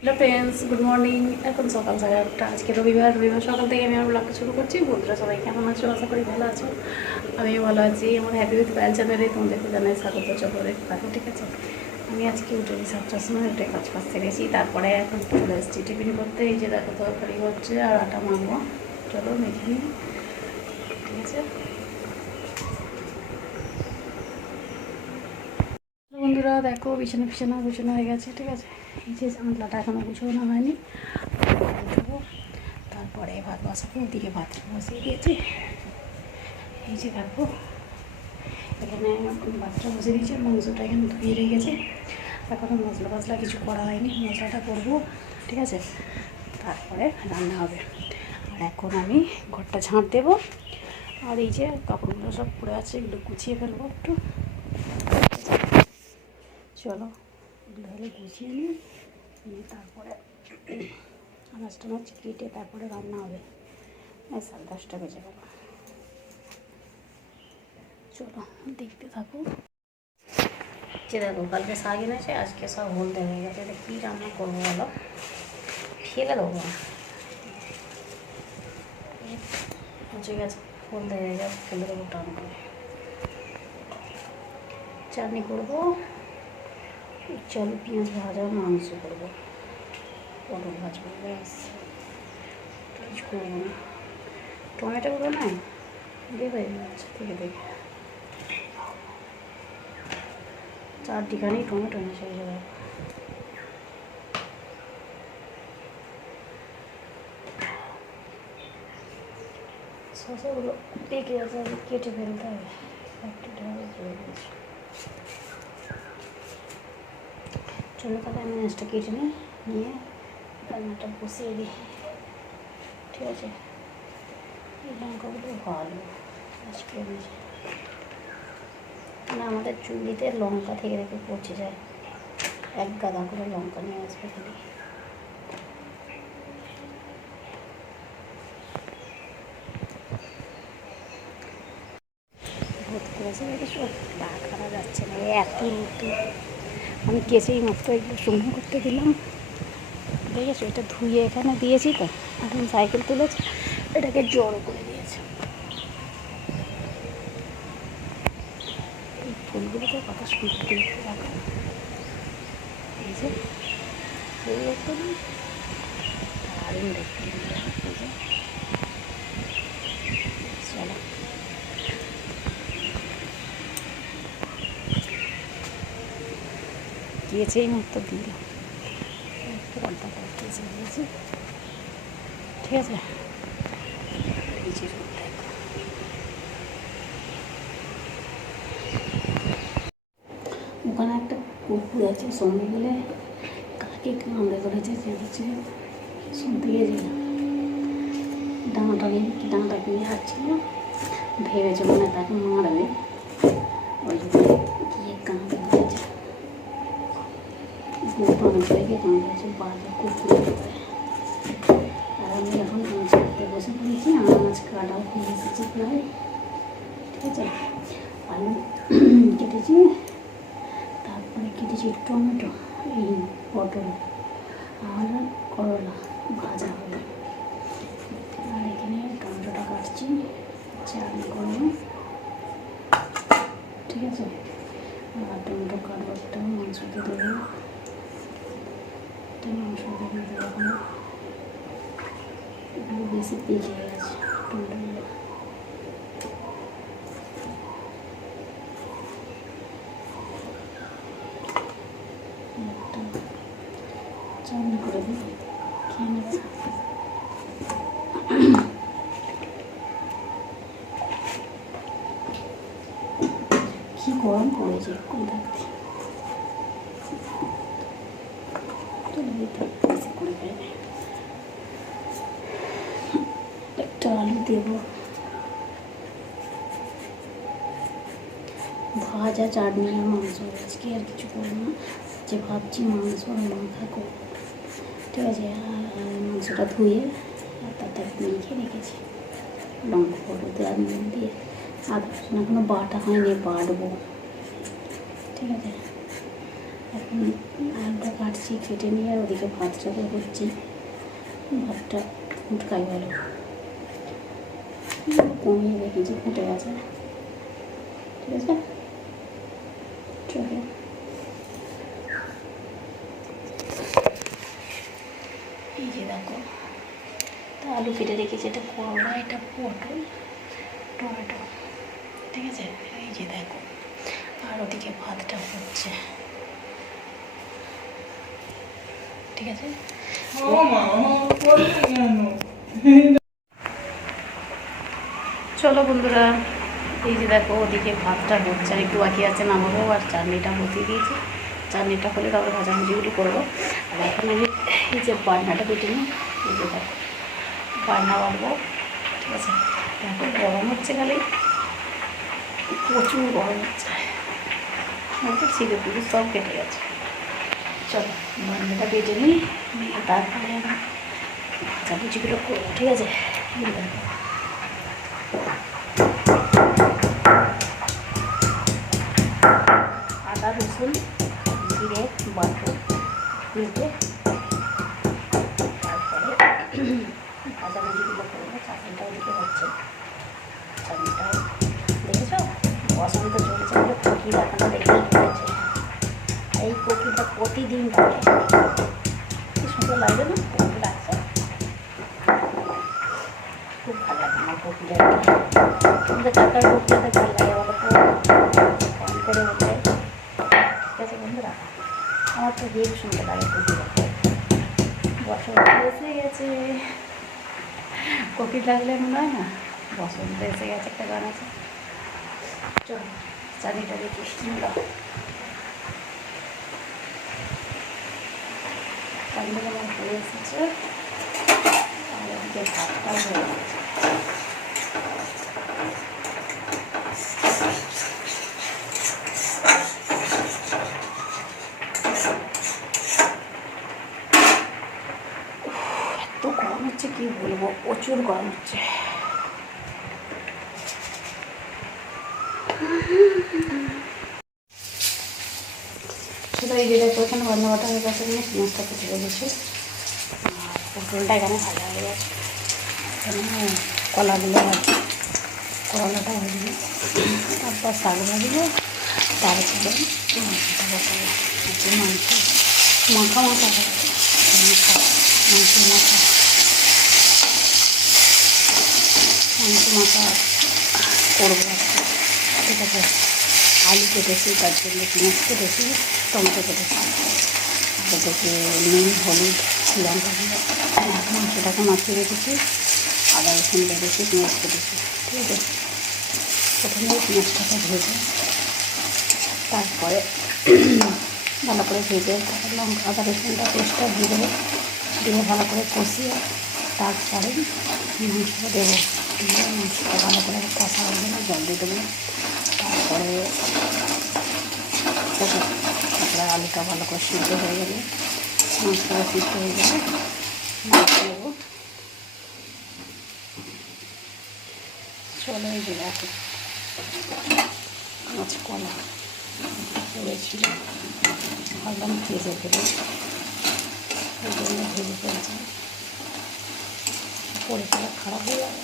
Hello friends, good morning. এখন সকাল 8:30। আজকে রবিবার সকাল থেকে আমি আমার ব্লগটা শুরু করছি। বন্ধুরা সবাই কেমন আছো? আশা করি ভালো আছো। আমিও ভালো আছি। আমার হ্যাপি উইথ পায়েল চ্যানেলে তোমাদেরকে জানাই স্বাগত। চলো দেখতে থাকো, ঠিক আছে? আমি আজকে উঠেছি 7টার সময়, উঠে কাজ সেরেছি। তারপরে এখন চলে এসেছি টিফিন করতে। এই যে দেখো, তরকারি হচ্ছে আর আটা মাখবো। চলো মেখে নিই, ঠিক আছে? বন্ধুরা দেখো, বিছানা গুছানো হয়ে গেছে, ঠিক আছে? এই যে জানলাটা এখনও গুছানো হয়নি, গুছাবো। তারপরে ভাত বসাবো। ওদিকে ভাত বসিয়ে দিয়েছি। এই যে দেখো, এখানে ভাতটা বসিয়ে দিয়েছি। মাংসটা এখানে ধুয়ে রেখেছি। এখনও মশলা কিছু করা হয়নি। মশলাটা করবো, ঠিক আছে? তারপরে রান্না হবে। আর এখন আমি ঘরটা ঝাঁট দেবো। আর এই যে কাপড়গুলো সব পড়ে আছে, এগুলো গুছিয়ে ফেলবো একটু। চলো এগুলো হলে গুছিয়ে নিই, নিয়ে তারপরে আনাজটা কেটে তারপরে রান্না হবে। 10:30 বেজে গেল। চলো দেখতে থাকো। যে দেখো, কালকে শাক এনেছে, আজকে সব হলদে হয়ে গেছে। এটা কী রান্না করবো বলো? ফেলে দেবো না, পচে গেছে, হলদে হয়ে গেছে, ফেলে দেবো টান করে। চাটনি করবো, চলো পেঁয়াজ ভাজা, মাংস করবো, পটল ভাজবো, ব্যাস। কিছু করবো না। টমেটোগুলো নাই, দেবে আচ্ছা থেকে দেখে। চারটিখানি টমেটো এনেছে, এই জায়গায়। শসাগুলো পেকে আছে, কেটে ফেলতে হবে। একটু ঢাল পড়ে গেছে। চলো তাহলে আমি মাছটা কেটে নিই, নিয়ে রান্নাটা বসিয়ে দিই, ঠিক আছে? এই লঙ্কাগুলো ভালো আজকে এনেছে না। আমাদের চুড়িতে লঙ্কা থেকে পচে যায়। এক গাদা করে লঙ্কা নিয়ে আসবে খালি। ভোট করেছে দেখেছো, পা খারা যাচ্ছে না, এত রোদ। আমি কেচেই মাত্র এগুলো শুকনো করতে দিলাম, দেখেছো? এটা ধুয়ে এখানে দিয়েছি, তো এখন সাইকেল তুলেছে, এটাকে জড়ো করে দিয়েছে। এই ফুলগুলোতে কত সুন্দর দেখতে রাখো। এই যে ফুলগুলো দারুণ দেখতে। এই যে চলো কেচেই মাত্র দিলাম, পর্দা করে কেচে দিয়েছি, ঠিক আছে? এই যে ওখানে একটা কুকুর আছে, সঙ্গে গেলে কাকে কামড়ে ধরেছে, চেঁচেছে, শুনতে গিয়েছিলাম। ডাঁটা নিয়ে যাচ্ছিল, ভেবেছে মনে তাকে মারবে, ওই জন্য গিয়ে কামড়ে ধরেছে। অনেকটাকে কামড়েছে, বাজে কুকুর। আর আমি এখন মাছ কাটতে বসে পড়েছি। মাছ কাটাও হয়ে এসেছে প্রায়, ঠিক আছে? আলু কেটেছি, তারপরে কেটেছি টমেটো, এই পটল আর করলা ভাজা হবে। আর এখানে টমেটোটা কাটছি, চাটনি করবো, ঠিক আছে? আর টমেটো কাটবো, একটা মাংসতে দেবো, মাংস দিয়ে দেবো। এগুলো বেশি পেকে গেছে টমেটোগুলো। একটা চাটনি করে দিই, খেয়ে নেবে। কি গরম পড়েছে এখন থাকতে, বেশি করে দেবে। একটা আলু দেবো, ভাজা, চাটনি আর মাংস। আজকে আর কিছু করবো না, যে ভাবছি মাংস আর মাখা করবো, ঠিক আছে? আর মাংসটা ধুয়ে আর তাতে মেখে রেখেছি লঙ্কা হলুদ আর নুন দিয়ে। আদা রসুন এখনো বাটা হয়নি, বাটবো, ঠিক আছে? এখন আলুটা কাটছি, কেটে নিয়ে আর ওদিকে ভাতটা করছি। ভাতটা ফুটকাই ভালো কমিয়ে রেখেছি, ফুটে গেছে। ঠিক আছে, চলো। এই যে দেখো, তা আলু কেটে রেখেছি, এটা করলা, এটা পটল, টমেটো। ঠিক আছে, এই যে দেখো, আর ওদিকে ভাতটা হচ্ছে। ঠিক আছে, চলো বন্ধুরা, এই যে দেখো ওদিকে ভাতটা হচ্ছে, আর একটু বাকি আছে, নামাবো। আর চাটনিটা বসিয়ে দিয়েছি, চাটনিটা হলে তারপরে ভাজাভুজিগুলো করবো। আর এখন আমি এই যে বান্নাটা কেটে নিই, এই যে দেখো বান্না বাড়বো। ঠিক আছে, দেখো গরম হচ্ছে, খালি প্রচুর গরম হচ্ছে, ছিঁড়ে পুরো সব কেটে গেছে। চলো বান্নাটা কেটে নিই, নিয়ে তারপরে আমি ভাজাভুজিগুলো করবো। ঠিক আছে, দেখো আদা রসুন জিরে বাটবো, দিয়ে তারপরে ভাজাভুজিগুলো করবো। চাটনিটা ওদিকে হচ্ছে, চাটনিটাও দেখেছ বসন্ত চলেছে বলে কপি দেখানো দেখেই হয়েছে। এই কপিটা প্রতিদিন ডাকে, কি সুন্দর লাগে না কপি ডাকছে, খুব ভালো লাগে আমার কপি ডাকতে। কিন্তু টাকার কপিটাতে ভালো লাগে, বলো তো কম করে বলতে। ঠিক আছে বন্ধুরা, আমার তো বেশ সুন্দর লাগে কপি ডাকতে। বসন্ত এসে গেছে, কপি লাগলে মনে হয় না বসন্ত এসে গেছে, একটা গান আছে। চলো চাটনিটা দেখি সুন্দর, চাটনিটা আমার হয়ে এসেছে। আর ওদিকে ভাতটাও হয়ে গেছে। এত গরম হচ্ছে কি বলবো, প্রচুর গরম হচ্ছে। শুধু এই যে দেখো এখানে রান্না বাটা হয়ে গেছে, এখানে পেঁয়াজটা কেটে রেখেছি, আর পটলটা এখানে ভাজা হয়ে গেছে। এখানে কলাগুলো আছে, করলাটা ভাজবো, তারপর শাক ভাজবো, তারপরে মাংসটা বসাবো। মাংস মাখা মাখা হবে, মাংস মাখা করবো আর কি। ঠিক আছে, আলু কেটেছি, তার জন্য পেঁয়াজ কেটেছি, টমেটো কেটেছি, আর দেখে নুন হলুদ লঙ্কা দিয়ে মাংসটাকে মাখিয়ে রেখেছি, আদা রসুন বেড়েছি, পেঁয়াজ কেটেছি। ঠিক আছে, প্রথমে পেঁয়াজটাকে ভেজে তারপরে ভালো করে ভেজে তারপর লঙ্কা আদা রসুনটা পেস্টটা দিয়ে দেবো, দিয়ে ভালো করে কষিয়ে তারপরে মাংসটা দেবো, দিয়ে মাংসটা ভালো করে কষা হয়ে গেলে জল দিয়ে দেবো। তারপরে আলুটা ভালো করে সিদ্ধ হয়ে গেলে, মাংসটা সিদ্ধ হয়ে গেলে মাছ দেবো। চলো এই যে দেখো মাছ কলা করেছিল, ভাবলাম ভেজে ফেলে, ওই জন্য ভেজে ফেলছি, পরে ফেলা খারাপ হয়ে যাবে।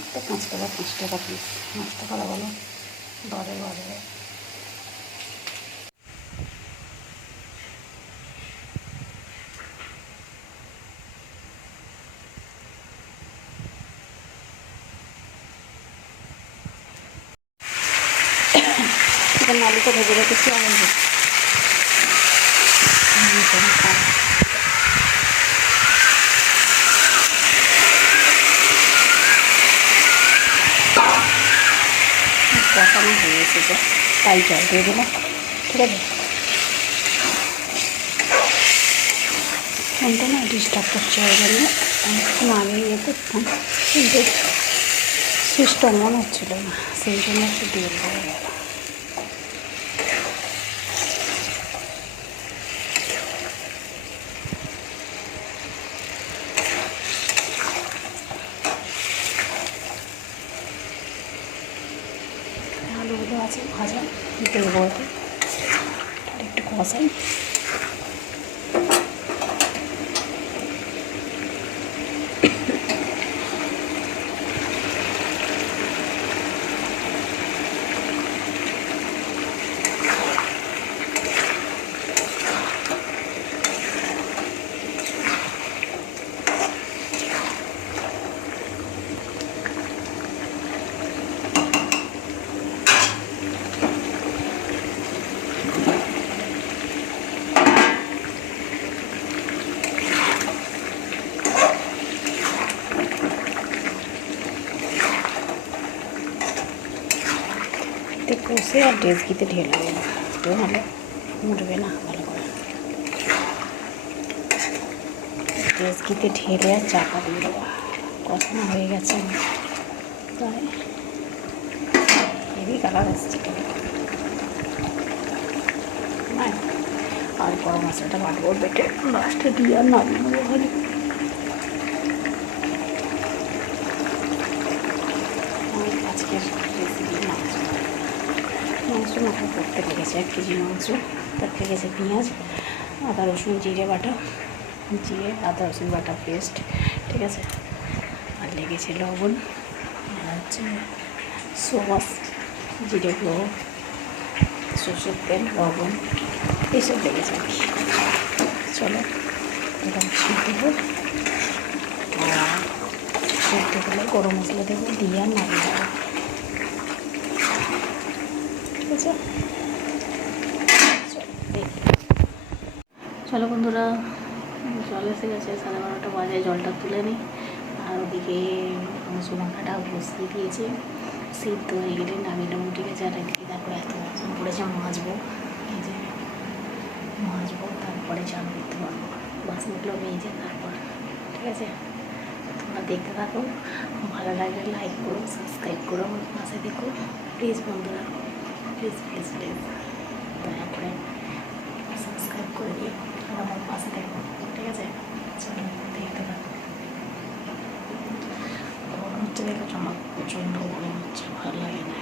একটা 5 টাকা পিস, 5 টাকা লাগানো বারে বারে। এখানে আলুটা ভেজে রেখেছি, আমি কষানো হয়ে এসেছে, তাই জল দিয়ে দিলাম। ঠিক আছে, ফোনটা না ডিস্টার্ব করছে, ওই জন্য অনেকক্ষণ আগে ইয়ে করতাম, কিন্তু সুইচটা মনে হচ্ছিল না, সেই জন্য একটু দেরি হয়ে গেল। আলুগুলো আছে ভাজা, দিয়ে দেবো হয়তো, একটু কষাই। কষে আর ডেচকিতে ঢেলে দেবো, নাহলে উঠবে না ভালো করে। ডেচকিতে ঢেলে আর চাপা দিয়ে দেবো। কষানো হয়ে গেছে প্রায়, হেভি কালার আসছে। আর গরম মশলাটা বাটবো বেটে লাস্টে দিয়ে আর নামিয়ে নেবো ওখানে। আজকের রেসিপি মাংস মাখা করতে লেগেছে 1 কেজি মাংস। তার লেগেছে পেঁয়াজ, আদা রসুন জিরে বাটা, জিরে আদা রসুন বাটা পেস্ট, ঠিক আছে। আর লেগেছে লবণ, আর হচ্ছে সস, জিরে গুঁড়ো, সরষের তেল, লবণ, এইসব লেগেছে আর কি। চলো এরকম সিদ্ধ হোক, আর সিদ্ধ হলে গরম মশলা দেবো, দিয়ে আর নামিয়ে দেবো, ঠিক আছে। চলো বন্ধুরা, জল এসে গেছে, 12:30 বাজে। জলটা তুলে নিই। আর ওদিকে মাংস মাখাটা বসিয়ে দিয়েছি, সিদ্ধ হয়ে গেলে নামিয়ে নেবো, ঠিক আছে। আর এদিকে তারপরে এত বাসন পড়েছে, মাজবো, এই যে মাজবো, তারপরে চান করতে পারবো। বাসনগুলো মেজে তারপর, ঠিক আছে। তোমরা দেখতে থাকো, ভালো লাগলে লাইক করো, সাবস্ক্রাইব করো, আমার পাশে দেখো প্লিজ বন্ধুরা, প্লিজ প্লিজ প্লিজ দয়া করে সাবস্ক্রাইব করে দিও আর আমার পাশে দেখো, ঠিক আছে। চলো দেখতে থাকো। গরম হচ্ছে, দেখো আমার প্রচণ্ড গরম হচ্ছে, ভালো লাগে না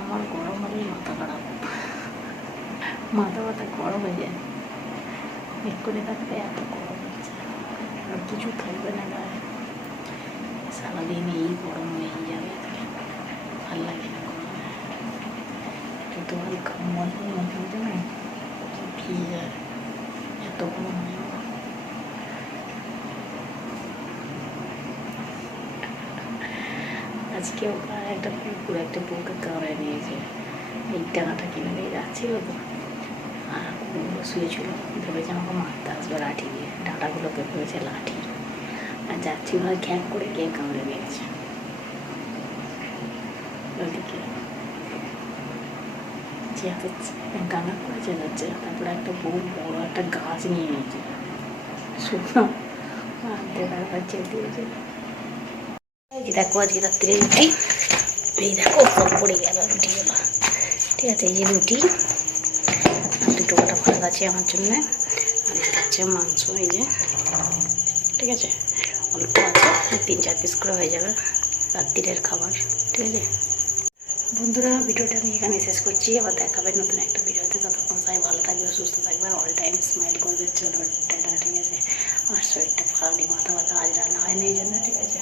আমার। গরম হলেই মাথা খারাপ, মাথা গরম হয়ে যায়। করে থাকবে, এত গরম হচ্ছে, আর কিছু থাকবে না গায়ে, সারাদিন এই গরম হয়েই যাবে, ভাল লাগে না গরমে। তোমার মনের মধ্যে না ভিজে যায়, এত গরম হয়ে যায়। আজকে ওরা একটা কুকুর একটা বউকে কামড়ে নিয়েছে, এই টাকাটা কিনে যাচ্ছিল তো, আর কুকুরগুলো শুয়েছিল, ভেবেছে আমাকে মারতে আসবে লাঠি দিয়ে, ডাঁটাগুলোকে ভেবেছে লাঠি, আর যাচ্ছি ভাই খ্যাক করে কে কামড়ে নিয়েছে। ওদিকে গানা করে চেঁচাচ্ছে, তারপরে একটা বউ বড় একটা গাছ নিয়ে নিয়েছে, শুকনো আবার চেয়ে দিয়েছে। দেখো আজকে রাত্রে রুটি, এই দেখো সব পড়ে গেল রুটিগুলো, ঠিক আছে। এই যে রুটি, আর 2 কাটা ভাত আছে আমার জন্য, আর এটা হচ্ছে মাংস, এই যে, ঠিক আছে। অল্প আছে, 3-4 পিস করে হয়ে যাবে রাত্রিরের খাবার, ঠিক আছে বন্ধুরা। ভিডিওটা আমি এখানে শেষ করছি, আবার দেখাবে নতুন একটা ভিডিওতে। ততক্ষণ সবাই ভালো থাকবে, সুস্থ থাকবে, আর অল টাইম স্মাইল করবে। চলো টাটা, ঠিক আছে। আর শরীরটা ভালো নেই, মাথা ব্যথা আজ রান্না হয়নি এই জন্য, ঠিক আছে।